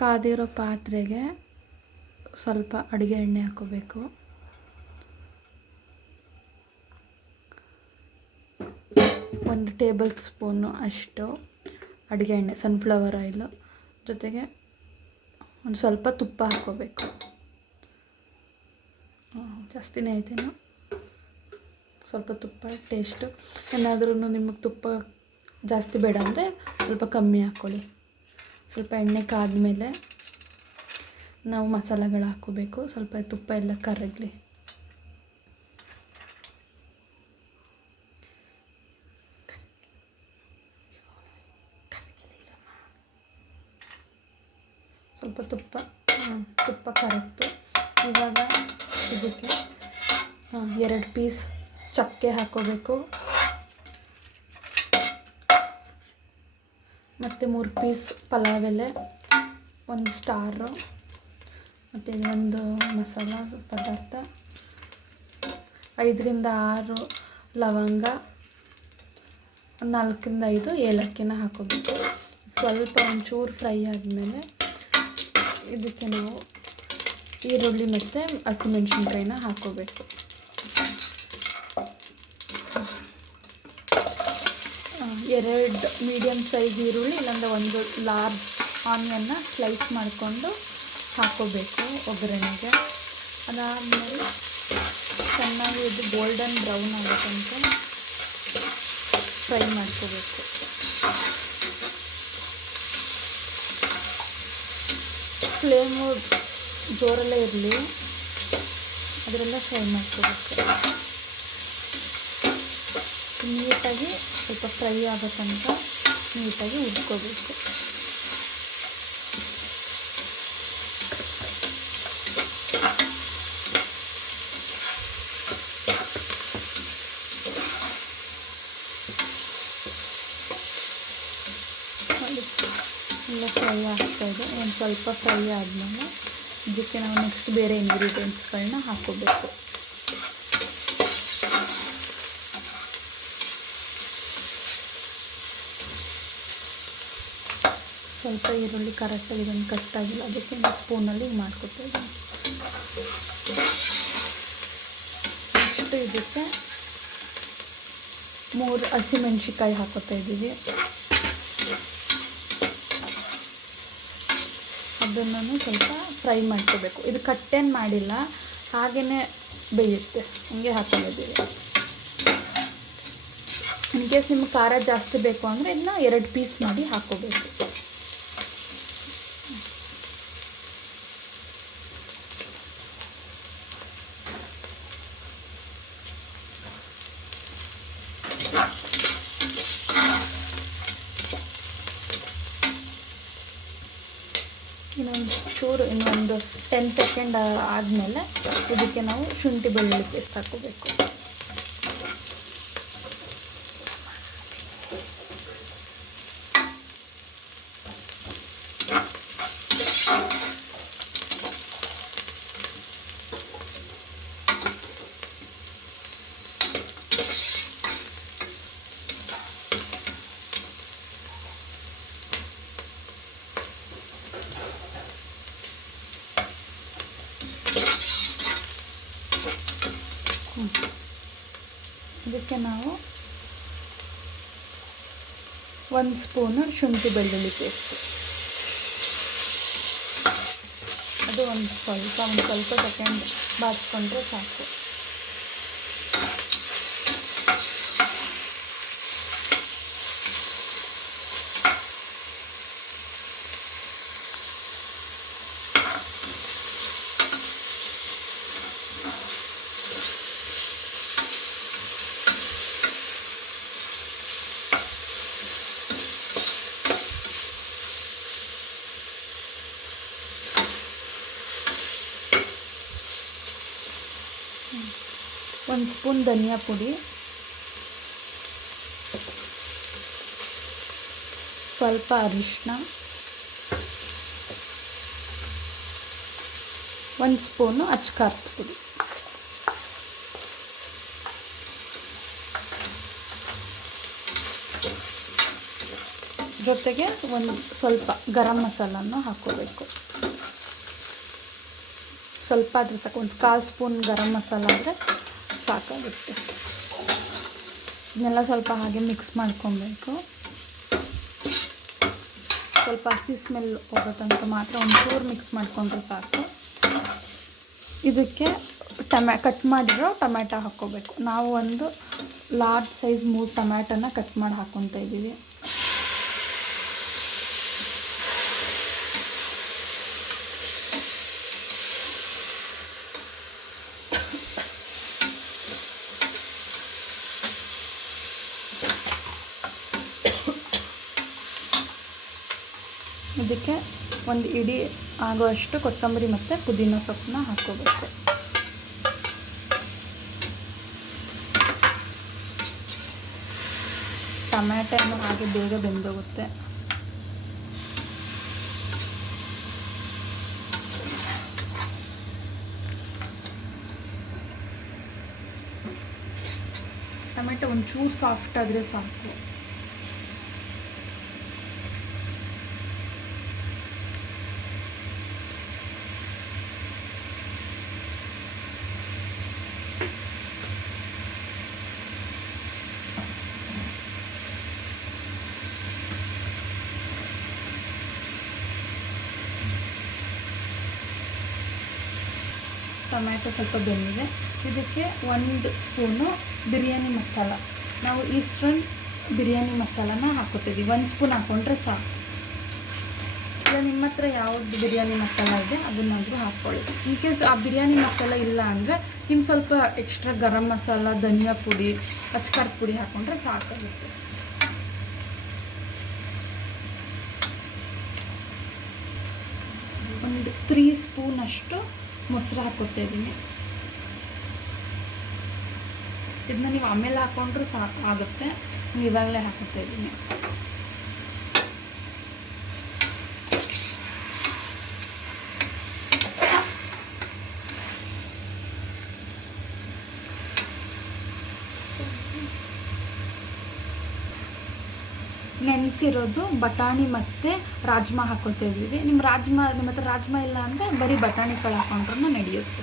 ಕಾದಿರೋ ಪಾತ್ರೆಗೆ ಸ್ವಲ್ಪ ಅಡುಗೆ ಎಣ್ಣೆ ಹಾಕೋಬೇಕು. ಒಂದು ಟೇಬಲ್ ಸ್ಪೂನು ಅಷ್ಟು ಅಡುಗೆ ಎಣ್ಣೆ, ಸನ್ಫ್ಲವರ್ ಆಯಿಲು, ಜೊತೆಗೆ ಒಂದು ಸ್ವಲ್ಪ ತುಪ್ಪ ಹಾಕ್ಕೋಬೇಕು. ಜಾಸ್ತಿನೇ ಐತೇನು, ಸ್ವಲ್ಪ ತುಪ್ಪ ಟೇಸ್ಟು. ಏನಾದ್ರೂ ನಿಮಗೆ ತುಪ್ಪ ಜಾಸ್ತಿ ಬೇಡ ಅಂದರೆ ಸ್ವಲ್ಪ ಕಮ್ಮಿ ಹಾಕ್ಕೊಳ್ಳಿ. ಸ್ವಲ್ಪ ಎಣ್ಣೆ ಕಾದ್ಮೇಲೆ ನಾವು ಮಸಾಲೆಗಳು ಹಾಕ್ಕೋಬೇಕು. ಸ್ವಲ್ಪ ತುಪ್ಪ ಎಲ್ಲ ಕರಗಲಿ. ಸ್ವಲ್ಪ ತುಪ್ಪ ಕರಗ್ತು. ಇವಾಗ ಇದಕ್ಕೆ 2 ಪೀಸ್ ಚಕ್ಕೆ ಹಾಕ್ಕೋಬೇಕು, ಮತ್ತು 3 ಪೀಸ್ ಪಲಾವ್ ಎಲೆ, 1 ಸ್ಟಾರು, ಮತ್ತು ಒಂದು ಮಸಾಲ ಪದಾರ್ಥ, 5 ರಿಂದ 6 ಲವಂಗ, 4 ರಿಂದ 5 ಏಲಕ್ಕಿನ ಹಾಕ್ಕೋಬೇಕು. ಸ್ವಲ್ಪ ಒಂಚೂರು ಫ್ರೈ ಆದಮೇಲೆ ಇದಕ್ಕೆ ನಾವು ಈರುಳ್ಳಿ ಮತ್ತು ಹಸಿಮೆಣ್ಸಿನ್ಕಾಯಿನ ಹಾಕ್ಕೋಬೇಕು. 2 ಮೀಡಿಯಮ್ ಸೈಜ್ ಈರುಳ್ಳಿ, ಇಲ್ಲಾಂದರೆ 1 ಲಾರ್ಜ್ ಆನಿಯನ್ನ ಸ್ಲೈಸ್ ಮಾಡಿಕೊಂಡು ಹಾಕ್ಕೋಬೇಕು ಒಗ್ಗರಣೆಗೆ. ಅದಾದಮೇಲೆ ಚೆನ್ನಾಗಿ ಇದು ಗೋಲ್ಡನ್ ಬ್ರೌನ್ ಆಗೋ ತನಕ ಫ್ರೈ ಮಾಡ್ಕೋಬೇಕು. ಫ್ಲೇಮು ಜೋರಲ್ಲೇ ಇರಲಿ, ಅದರೆಲ್ಲ ಫ್ರೈ ಮಾಡ್ಕೋಬೇಕು. ನೀಟಾಗಿ ಸ್ವಲ್ಪ ಫ್ರೈ ಆಗೋ ತನಕ ನೀಟಾಗಿ ಹುರ್ಕೋಬೇಕು. ಎಲ್ಲ ಫ್ರೈ ಆಗ್ತಾಯಿದೆ. ಒಂದು ಸ್ವಲ್ಪ ಫ್ರೈ ಆದಮೇಲೆ ಇದಕ್ಕೆ ನಾವು ನೆಕ್ಸ್ಟ್ ಬೇರೆ ಇಂಗ್ರೀಡಿಯೆಂಟ್ಸ್ಗಳನ್ನ ಹಾಕ್ಕೋಬೇಕು. ಸ್ವಲ್ಪ ಈರುಳ್ಳಿ ಕರೆಕ್ಟಾಗಿ ಇದನ್ನು ಕಟ್ಟಾಗಿಲ್ಲ, ಅದಕ್ಕೆ ಒಂದು ಸ್ಪೂನಲ್ಲಿ ಮಾಡ್ಕೊತಾ ಇದ್ದೀನಿ. ನೆಕ್ಸ್ಟ್ ಇದಕ್ಕೆ 3 ಹಸಿಮೆಣ್ಸಿಕಾಯಿ ಹಾಕೋತಾ ಇದ್ದೀವಿ. ಅದನ್ನು ಸ್ವಲ್ಪ ಫ್ರೈ ಮಾಡ್ಕೋಬೇಕು. ಇದು ಕಟ್ಟೇನು ಮಾಡಿಲ್ಲ, ಹಾಗೆಯೇ ಬೇಯುತ್ತೆ, ಹಂಗೆ ಹಾಕೊಂಡಿದ್ದೀವಿ. ಇನ್ ಕೇಸ್ ನಿಮ್ಗೆ ಖಾರ ಜಾಸ್ತಿ ಬೇಕು ಅಂದರೆ ಇದನ್ನ 2 ಪೀಸ್ ಮಾಡಿ ಹಾಕ್ಕೋಬೇಕು. ಇನ್ನೊಂದು 10 ಸೆಕೆಂಡ್ ಆದಮೇಲೆ ಇದಕ್ಕೆ ನಾವು ಶುಂಠಿ ಬೆಳ್ಳುಳ್ಳಿ ಪೇಸ್ಟ್ ಹಾಕ್ಕೋಬೇಕು. ಇದಕ್ಕೆ ನಾವು 1 ಸ್ಪೂನು ಶುಂಠಿ ಬೆಳ್ಳುಳ್ಳಿ ಪೇಸ್ಟ್, ಅದು ಒಂದು ಸ್ವಲ್ಪ ಸೆಕೆಂಡ್ ಬಾಚಿಕೊಂಡ್ರೆ ಸಾಕು. ಒಂದು ಸ್ಪೂನ್ ಧನಿಯಾ ಪುಡಿ, ಸ್ವಲ್ಪ ಅರಿಶಿನ, 1 ಸ್ಪೂನು ಅಚ್ಕಾರದ ಪುಡಿ, ಜೊತೆಗೆ ಒಂದು ಸ್ವಲ್ಪ ಗರಂ ಮಸಾಲನ್ನು ಹಾಕ್ಕೋಬೇಕು. ಸ್ವಲ್ಪ ಆದರೆ ಸಾಕು, ಒಂದು 1/4 ಸ್ಪೂನ್ ಗರಂ ಮಸಾಲ ಆದರೆ ಸಾಕಾಗುತ್ತೆ. ಇದನ್ನೆಲ್ಲ ಸ್ವಲ್ಪ ಹಾಗೆ ಮಿಕ್ಸ್ ಮಾಡ್ಕೊಬೇಕು. ಸ್ವಲ್ಪ ಹಸಿ ಸ್ಮೆಲ್ ಹೋಗೋ ತನಕ ಮಾತ್ರ ಒಂಚೂರು ಮಿಕ್ಸ್ ಮಾಡಿಕೊಂಡ್ರೆ ಸಾಕು. ಇದಕ್ಕೆ ಕಟ್ ಮಾಡಿರೋ ಟೊಮ್ಯಾಟೊ ಹಾಕ್ಕೋಬೇಕು. ನಾವು ಒಂದು ಲಾರ್ಜ್ ಸೈಜ್ 3 ಟೊಮ್ಯಾಟೊನ ಕಟ್ ಮಾಡಿ ಹಾಕ್ಕೊತಾ ಇದ್ದೀವಿ. ಇದಕ್ಕೆ ಒಂದು ಇಡೀ ಆಗೋಷ್ಟು ಕೊತ್ತಂಬರಿ ಮತ್ತು ಪುದೀನ ಸೊಪ್ಪನ್ನ ಹಾಕ್ಕೋಬೇಕು. ಟೊಮ್ಯಾಟೊ ಹಾಗೆ ಬೇಗ ಬೆಂದೋಗುತ್ತೆ. ಟೊಮೆಟೊ ಒಂಚೂರು ಸಾಫ್ಟ್ ಆದರೆ ಸಾಕು. ಟೊಮ್ಯಾಟೊ ಸ್ವಲ್ಪ ಬೆಂದಿದೆ. ಇದಕ್ಕೆ 1 ಸ್ಪೂನು ಬಿರಿಯಾನಿ ಮಸಾಲ, ನಾವು ಈಸ್ಟರ್ನ್ ಬಿರಿಯಾನಿ ಮಸಾಲಾನ ಹಾಕ್ಕೊತಿದ್ದೀವಿ. 1 ಸ್ಪೂನ್ ಹಾಕ್ಕೊಂಡ್ರೆ ಸಾಕು. ಇಲ್ಲ ನಿಮ್ಮ ಹತ್ರ ಯಾವುದು ಬಿರಿಯಾನಿ ಮಸಾಲ ಇದೆ ಅದನ್ನಾದರೂ ಹಾಕ್ಕೊಳ್ಳಿ. ಇನ್ ಕೇಸ್ ಆ ಬಿರಿಯಾನಿ ಮಸಾಲ ಇಲ್ಲ ಅಂದರೆ ಇನ್ನು ಸ್ವಲ್ಪ ಎಕ್ಸ್ಟ್ರಾ ಗರಂ ಮಸಾಲ, ಧನಿಯಾ ಪುಡಿ, ಅಚ್ಕಾರದ ಪುಡಿ ಹಾಕ್ಕೊಂಡ್ರೆ ಸಾಕಾಗುತ್ತೆ. ಒಂದು 3 ಸ್ಪೂನಷ್ಟು ಮೊಸರು ಹಾಕ್ಕೊತಾ ಇದ್ದೀನಿ. ಇದನ್ನ ನೀವು ಆಮೇಲೆ ಹಾಕ್ಕೊಂಡ್ರೂ ಸಾಕು ಆಗುತ್ತೆ. ಇವಾಗಲೇ ಹಾಕ್ಕೊತಾ ಇದ್ದೀನಿ. ನೆನೆಸಿರೋದು ಬಟಾಣಿ ಮತ್ತು ರಾಜ್ಮಾ ಹಾಕ್ಕೊತಾ ಇದ್ದೀವಿ. ನಿಮ್ಮ ಹತ್ರ ರಾಜ್ಮಾ ಇಲ್ಲ ಅಂದರೆ ಬರೀ ಬಟಾಣಿ ಕಾಳು ಹಾಕ್ಕೊಂಡ್ರೂ ನಡೆಯುತ್ತೆ.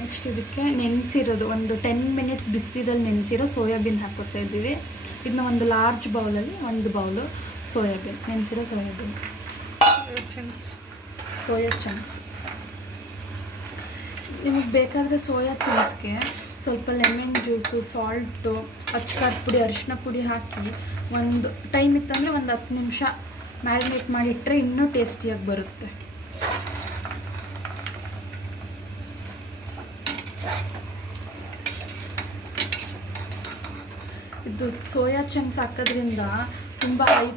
ನೆಕ್ಸ್ಟ್ ಇದಕ್ಕೆ ನೆನೆಸಿರೋದು ಒಂದು 10 ಮಿನಿಟ್ಸ್ ಬಿಸಿಲಲ್ಲಿ ನೆನೆಸಿರೋ ಸೋಯಾಬೀನ್ ಹಾಕ್ಕೊತಾ ಇದ್ದೀವಿ. ಇದನ್ನ ಒಂದು ಲಾರ್ಜ್ ಬೌಲಲ್ಲಿ 1 ಬೌಲು ಸೋಯಾಬೀನ್, ನೆನೆಸಿರೋ ಸೋಯಾಬೀನ್, ಸೋಯಾ ಚಂಕ್ಸ್. ನಿಮಗೆ ಬೇಕಾದರೆ ಸೋಯಾ ಚಂಕ್ಸ್ಗೆ ಸ್ವಲ್ಪ ಲೆಮನ್ ಜ್ಯೂಸು, ಸಾಲ್ಟು, ಅಚ್ಕಾರದ ಪುಡಿ, ಅರಿಶಿನ ಪುಡಿ ಹಾಕಿ ಒಂದು ಟೈಮ್ ಇತ್ತಂದರೆ ಒಂದು 10 ನಿಮಿಷ ಮ್ಯಾರಿನೇಟ್ ಮಾಡಿಟ್ರೆ ಇನ್ನೂ ಟೇಸ್ಟಿಯಾಗಿ ಬರುತ್ತೆ. ಇದು ಸೋಯಾ ಚಂಕ್ಸ್ ಹಾಕೋದ್ರಿಂದ ತುಂಬ ಹೈ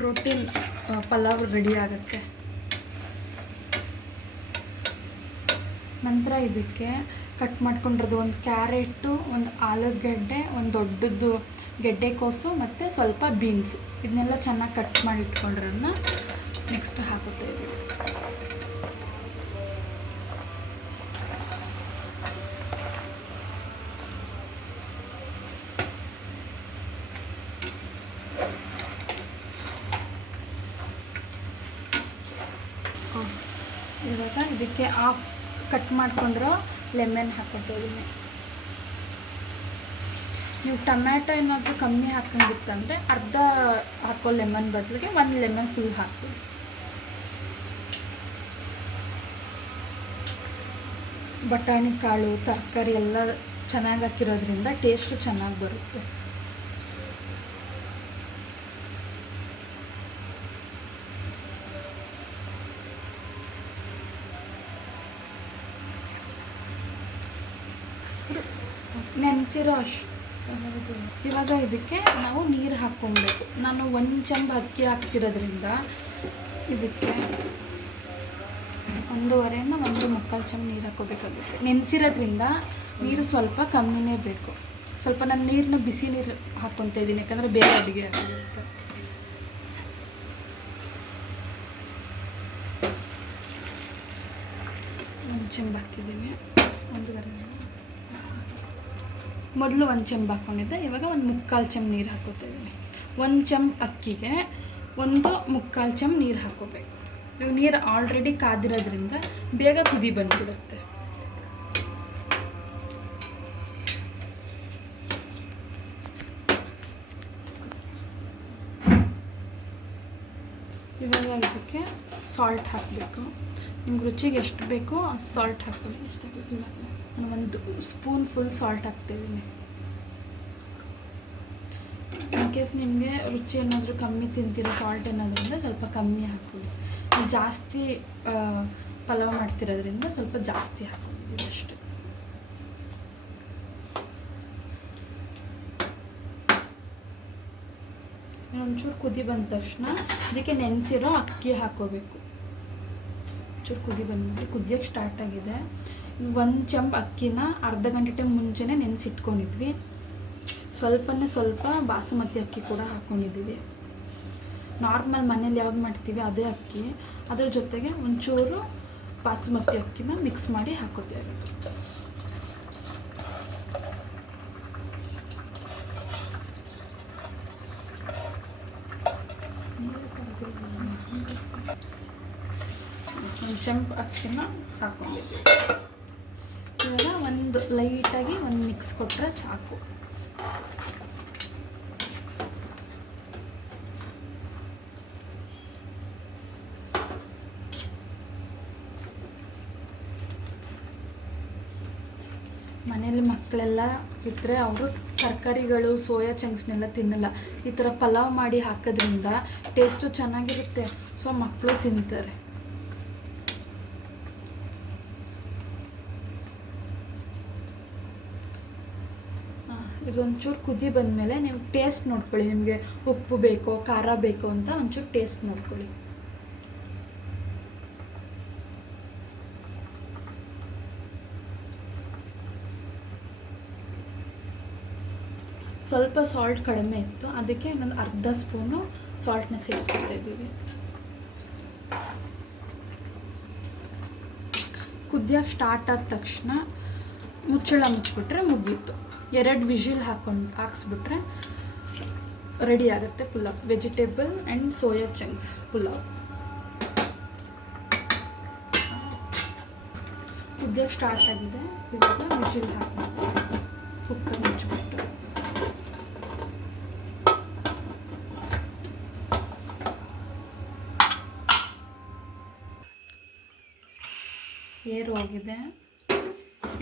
ಪ್ರೋಟೀನ್ ಪಲಾವ್ ರೆಡಿ ಆಗುತ್ತೆ. ನಂತರ ಇದಕ್ಕೆ ಕಟ್ ಮಾಡ್ಕೊಂಡಿರೋದು ಒಂದು ಕ್ಯಾರೆಟು, ಒಂದು ಆಲೂಗಡ್ಡೆ, ಒಂದು ದೊಡ್ಡದು ಗೆಡ್ಡೆಕೋಸು ಮತ್ತು ಸ್ವಲ್ಪ ಬೀನ್ಸ್, ಇದನ್ನೆಲ್ಲ ಚೆನ್ನಾಗಿ ಕಟ್ ಮಾಡಿ ಇಟ್ಕೊಂಡಿರೋದನ್ನ ನೆಕ್ಸ್ಟ್ ಹಾಕುತ್ತಾ ಇದ್ದೀವಿ. ಇವಾಗ ಇದಕ್ಕೆ ಕಟ್ ಮಾಡ್ಕೊಂಡಿರೋ ಲೆಮನ್ ಹಾಕ್ಕೊತಾ ಇದ್ದೀನಿ. ನೀವು ಟೊಮ್ಯಾಟೊ ಏನಾದರೂ ಕಮ್ಮಿ ಹಾಕೊಂಡಿತ್ತಂದರೆ ಅರ್ಧ ಹಾಕೋ ಲೆಮನ್ ಬದಲಿಗೆ 1 ಲೆಮನ್ ಫುಲ್ ಹಾಕ್ತೀವಿ. ಬಟಾಣಿ ಕಾಳು, ತರಕಾರಿ ಎಲ್ಲ ಚೆನ್ನಾಗಿ ಹಾಕಿರೋದ್ರಿಂದ ಟೇಸ್ಟು ಚೆನ್ನಾಗಿ ಬರುತ್ತೆ. ನೆನೆಸಿರೋ ಇವಾಗ ಇದಕ್ಕೆ ನಾವು ನೀರು ಹಾಕ್ಕೊಬೇಕು. ನಾನು 1 ಚಮಚ ಅಕ್ಕಿ ಹಾಕ್ತಿರೋದ್ರಿಂದ ಇದಕ್ಕೆ 1.5 1.25 ಚಮಚ ನೀರು ಹಾಕ್ಕೋಬೇಕಾಗುತ್ತೆ. ನೆನೆಸಿರೋದ್ರಿಂದ ನೀರು ಸ್ವಲ್ಪ ಕಮ್ಮಿನೇ ಬೇಕು. ಸ್ವಲ್ಪ ನಾನು ನೀರನ್ನ ಬಿಸಿ ನೀರು ಹಾಕ್ಕೊತಾ ಇದ್ದೀನಿ, ಯಾಕಂದರೆ ಬೇಗ ಅಡುಗೆ ಆಗುತ್ತೆ. 1 ಚಮಚ ಹಾಕಿದ್ದೀನಿ. ಒಂದೂವರೆ. ಮೊದಲು 1 ಚಮಚ ಹಾಕ್ಕೊಂಡಿದ್ದೆ, ಇವಾಗ 1/4 ಚಮಚ ನೀರು ಹಾಕೋತಿದ್ದೀನಿ. 1 ಚಮಚ ಅಕ್ಕಿಗೆ 1/4 ಚಮಚ ನೀರು ಹಾಕೋಬೇಕು. ಇವಾಗ ನೀರು ಆಲ್ರೆಡಿ ಕಾದಿರೋದ್ರಿಂದ ಬೇಗ ಕುದಿ ಬಂದುಬಿಡುತ್ತೆ. ಇವಾಗ ಇದಕ್ಕೆ ಸಾಲ್ಟ್ ಹಾಕಬೇಕು. ನಿಮ್ಗೆ ರುಚಿಗೆ ಎಷ್ಟು ಬೇಕೋ ಅಷ್ಟು ಸಾಲ್ಟ್ ಹಾಕ್ಕೊಳ್ಳಿ. ಎಷ್ಟು ಹಾಕಬೇಕಿಲ್ಲ, ನಾನು 1 ಸ್ಪೂನ್ ಫುಲ್ ಸಾಲ್ಟ್ ಹಾಕ್ತಿದ್ದೀನಿ. ಇನ್ ಕೇಸ್ ನಿಮಗೆ ರುಚಿ ಏನಾದರೂ ಕಮ್ಮಿ ತಿಂತೀರ, ಸಾಲ್ಟ್ ಏನಾದರೂ ಅಂದರೆ ಸ್ವಲ್ಪ ಕಮ್ಮಿ ಹಾಕ್ಕೊಳ್ಳಿ. ಜಾಸ್ತಿ ಪಲಾವ್ ಮಾಡ್ತಿರೋದ್ರಿಂದ ಸ್ವಲ್ಪ ಜಾಸ್ತಿ ಹಾಕ್ಕೊಂಡಿದ್ದೀನಿ ಅಷ್ಟೇ. ಒಂಚೂರು ಕುದಿ ಬಂದ ತಕ್ಷಣ ಅದಕ್ಕೆ ನೆನೆಸಿರೋ ಅಕ್ಕಿ ಹಾಕೋಬೇಕು. ಒಂಚೂರು ಕುದಿ ಬಂದ್ಮೇಲೆ ಕುದಿಯೋಕ್ಕೆ ಸ್ಟಾರ್ಟ್ ಆಗಿದೆ. 1 ಚಮಚ ಅಕ್ಕಿನ ಅರ್ಧ ಗಂಟೆ ಟೈಮ್ ಮುಂಚೆನೇ ನೆನೆಸಿಟ್ಕೊಂಡಿದ್ವಿ. ಸ್ವಲ್ಪ ಬಾಸುಮತಿ ಅಕ್ಕಿ ಕೂಡ ಹಾಕ್ಕೊಂಡಿದ್ದೀವಿ. ನಾರ್ಮಲ್ ಮನೇಲಿ ಯಾವ್ದು ಮಾಡ್ತೀವಿ ಅದೇ ಅಕ್ಕಿ, ಅದ್ರ ಜೊತೆಗೆ ಒಂಚೂರು ಬಾಸುಮತಿ ಅಕ್ಕಿನ ಮಿಕ್ಸ್ ಮಾಡಿ ಹಾಕೋತೇವೆ. ಒಂದು ಚಮಚ ಅಕ್ಕಿನ ಹಾಕ್ಕೊಂಡಿದ್ದೀವಿ. ಇವಾಗ ಒಂದು ಲೈಟಾಗಿ ಒಂದು ಮಿಕ್ಸ್ ಕೊಟ್ಟರೆ ಸಾಕು. ಮನೇಲಿ ಮಕ್ಕಳೆಲ್ಲ ಇದ್ದರೆ ಅವರು ತರಕಾರಿಗಳು, ಸೋಯಾ ಚಂಕ್ಸ್ನೆಲ್ಲ ತಿನ್ನಲ್ಲ. ಈ ಥರ ಪಲಾವ್ ಮಾಡಿ ಹಾಕೋದ್ರಿಂದ ಟೇಸ್ಟು ಚೆನ್ನಾಗಿರುತ್ತೆ, ಸೊ ಮಕ್ಕಳು ತಿಂತಾರೆ. ಇದೊಂಚೂರು ಕುದಿ ಬಂದಮೇಲೆ ನೀವು ಟೇಸ್ಟ್ ನೋಡ್ಕೊಳ್ಳಿ. ನಿಮಗೆ ಉಪ್ಪು ಬೇಕೋ ಖಾರ ಬೇಕೋ ಅಂತ ಒಂಚೂರು ಟೇಸ್ಟ್ ನೋಡ್ಕೊಳ್ಳಿ. ಸ್ವಲ್ಪ ಸಾಲ್ಟ್ ಕಡಿಮೆ ಇತ್ತು, ಅದಕ್ಕೆ ಇನ್ನೊಂದು ಅರ್ಧ ಸ್ಪೂನು ಸಾಲ್ಟ್ನ ಸೇರಿಸ್ಕೊತಾ ಇದ್ದೀವಿ. ಕುದಿಯೋಕ್ಕೆ ಸ್ಟಾರ್ಟ್ ಆದ ತಕ್ಷಣ ಮುಚ್ಚಳ ಮುಚ್ಚಿಬಿಟ್ರೆ ಮುಗೀತು. 2 ವಿಷಿಲ್ ಹಾಕ್ಸ್ಬಿಟ್ರೆ ರೆಡಿ ಆಗುತ್ತೆ pulao. Vegetable and soya chunks pulao. ಕುದಿಯೋಕ್ಕೆ ಸ್ಟಾರ್ಟ್ ಆಗಿದೆ. ಇವಾಗ ವಿಷಿಲ್ ಹಾಕ್ಬಿಟ್ಟು ಕುಕ್ಕರ್ ಮುಚ್ಚಿಬಿಟ್ಟು ಏರು ಹೋಗಿದೆ.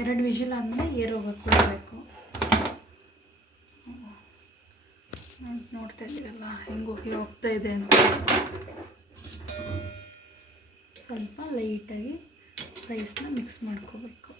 2 ವಿಷಿಲ್ ಆದಮೇಲೆ ಏರು ಹೋಗೋಕ್ಕೆ ಬಿಡಬೇಕು. ನೋಡ್ತಾ ಇದ್ದೀರಲ್ಲ ಹೆಂಗೆ ಹೋಗ್ತಾ ಇದೆ ಅಂತ. ಸ್ವಲ್ಪ ಲೈಟಾಗಿ ರೈಸ್ನ ಮಿಕ್ಸ್ ಮಾಡ್ಕೋಬೇಕು.